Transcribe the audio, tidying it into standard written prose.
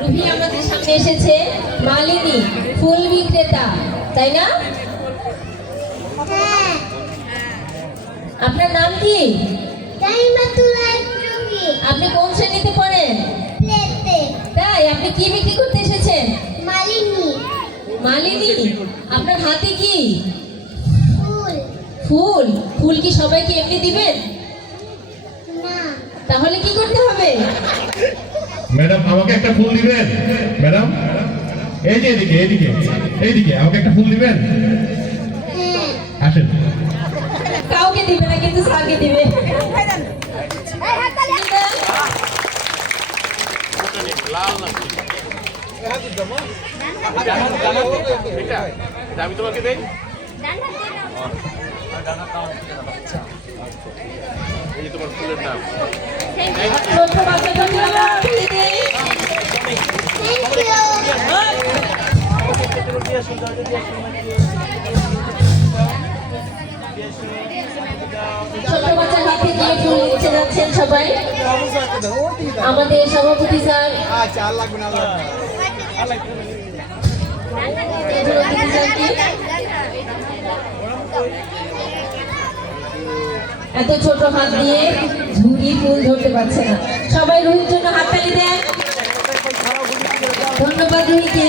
রুহি আমাদের সামনে এসেছে মালিনী ফুল বিক্রেতা, তাই না? আপনার নাম কি? আপনি কোন শ্রেণীতে পড়েন? তাই, আপনি কি বিক্রি করতে এসেছেন? মালিনী, আপনার হাতে কি? ফুল। ফুল কি সবাইকে এমনি দিবেন? তাহলে কি করতে হবে? ম্যাডাম আমাকে একটা ফুল দিবেন। ম্যাডাম এই যে এইদিকে আমাকে একটা ফুল দিবেন। আসেন। কাউকে দিবে না, কিন্তু স্যারকে দিবে। আমি তোমাকে দেই। এই তোমার ফুলের নাম। ছোট্ট বাচ্চাটা ফেলে দেই। ছোট বাচ্চার হাতে দিয়ে ফুল নিতে যাচ্ছেন সবাই। আমাদের সভাপতি স্যার এত ছোট হাত দিয়ে ঝুড়ি ফুল ধরতে পারছে না। সবাই রুহির জন্য হাততালি দেন। ধন্যবাদ রুহিকে।